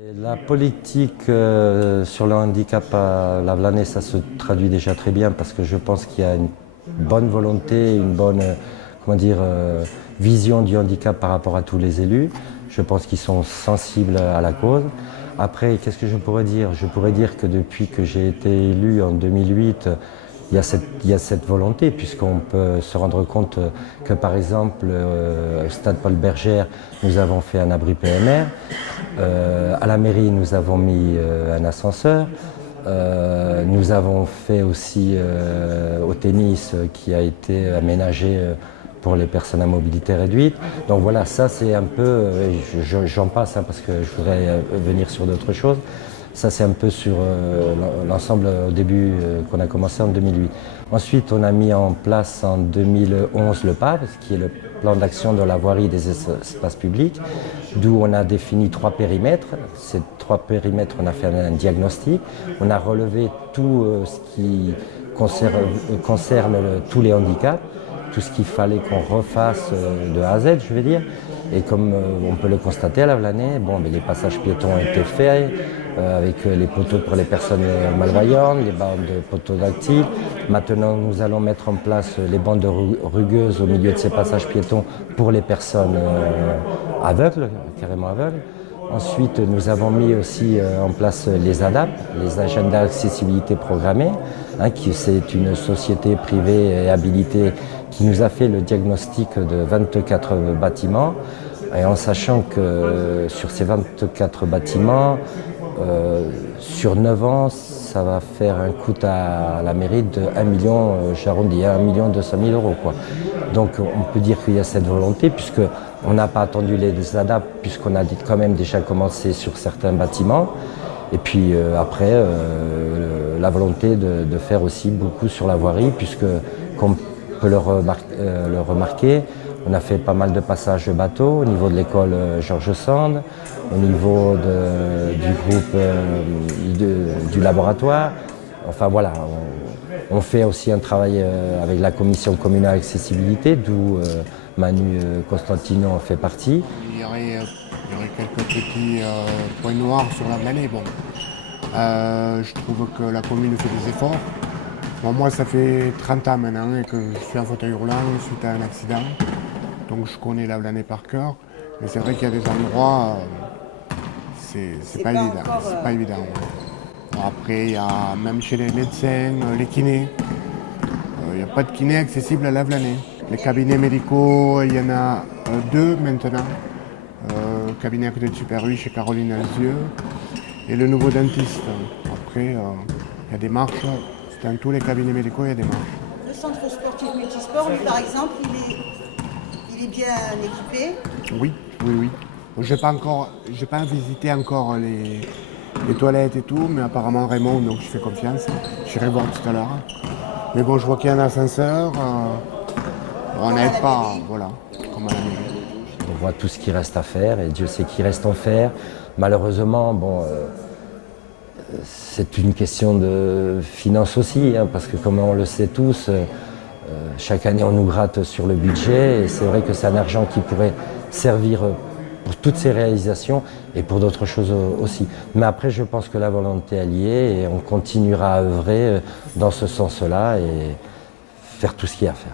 La politique sur le handicap à Lavelanet, ça se traduit déjà très bien parce que je pense qu'il y a une bonne volonté, une bonne vision du handicap par rapport à tous les élus. Je pense qu'ils sont sensibles à la cause. Après, qu'est-ce que je pourrais dire? Je pourrais dire que depuis que j'ai été élu en 2008, il y a cette volonté, puisqu'on peut se rendre compte que, par exemple, au Stade Paul Bergère, nous avons fait un abri PMR. À la mairie, nous avons mis un ascenseur. Nous avons fait aussi au tennis qui a été aménagé pour les personnes à mobilité réduite. Donc voilà, ça c'est un peu, j'en passe parce que je voudrais venir sur d'autres choses. Ça c'est un peu sur l'ensemble au début qu'on a commencé en 2008. Ensuite, on a mis en place en 2011 le PAV, qui est le plan d'action de la voirie des espaces publics, d'où on a défini 3 périmètres. Ces 3 périmètres, on a fait un diagnostic. On a relevé tout ce qui concerne tous les handicaps, tout ce qu'il fallait qu'on refasse de A à Z, je veux dire. Et comme on peut le constater à Lavelanet, les passages piétons ont été faits avec les poteaux pour les personnes malvoyantes, les bandes potodactyles. Maintenant, nous allons mettre en place les bandes rugueuses au milieu de ces passages piétons pour les personnes aveugles, carrément aveugles. Ensuite, nous avons mis aussi en place les ADAP, les agendas d'accessibilité programmés, qui c'est une société privée et habilitée qui nous a fait le diagnostic de 24 bâtiments. Et en sachant que sur ces 24 bâtiments, sur 9 ans, ça va faire un coût à la mairie de 1 million, j'arrondis, 1 200 000 euros. Donc on peut dire qu'il y a cette volonté, puisqu'on n'a pas attendu les ADAP, puisqu'on a quand même déjà commencé sur certains bâtiments. Et puis après, la volonté de faire aussi beaucoup sur la voirie, puisque, comme on peut le remarquer, on a fait pas mal de passages de bateaux au niveau de l'école Georges Sand, au niveau du groupe du laboratoire. Enfin voilà, on fait aussi un travail avec la commission communale accessibilité, d'où Manu Constantino en fait partie. Il y aurait quelques petits points noirs sur Lavelanet. Je trouve que la commune fait des efforts. Moi, ça fait 30 ans maintenant que je suis en fauteuil roulant suite à un accident. Donc je connais Lavelanet par cœur. Mais c'est vrai qu'il y a des endroits, c'est pas évident. C'est pas évident. Après, il y a même chez les médecins, les kinés. Il n'y a pas de kiné accessible à Lavelanet. Les cabinets médicaux, il y en a 2 maintenant. Cabinet à côté de Super U chez Caroline Alzieux et le nouveau dentiste. Après, il y a des marches. Dans tous les cabinets médicaux, il y a des marches. Le centre sportif multisport, lui, par exemple, il est bien équipé. Oui. Je n'ai pas visité encore les toilettes et tout, mais apparemment Raymond, donc je fais confiance. J'irai voir tout à l'heure. Mais bon, je vois qu'il y a un ascenseur. On n'aide pas, voilà, comme à la mairie. On voit tout ce qui reste à faire, et Dieu sait qu'il reste à faire. Malheureusement, c'est une question de finances aussi, parce que comme on le sait tous, chaque année on nous gratte sur le budget, et c'est vrai que c'est un argent qui pourrait servir pour toutes ces réalisations et pour d'autres choses aussi. Mais après, je pense que la volonté est liée et on continuera à œuvrer dans ce sens-là et faire tout ce qu'il y a à faire.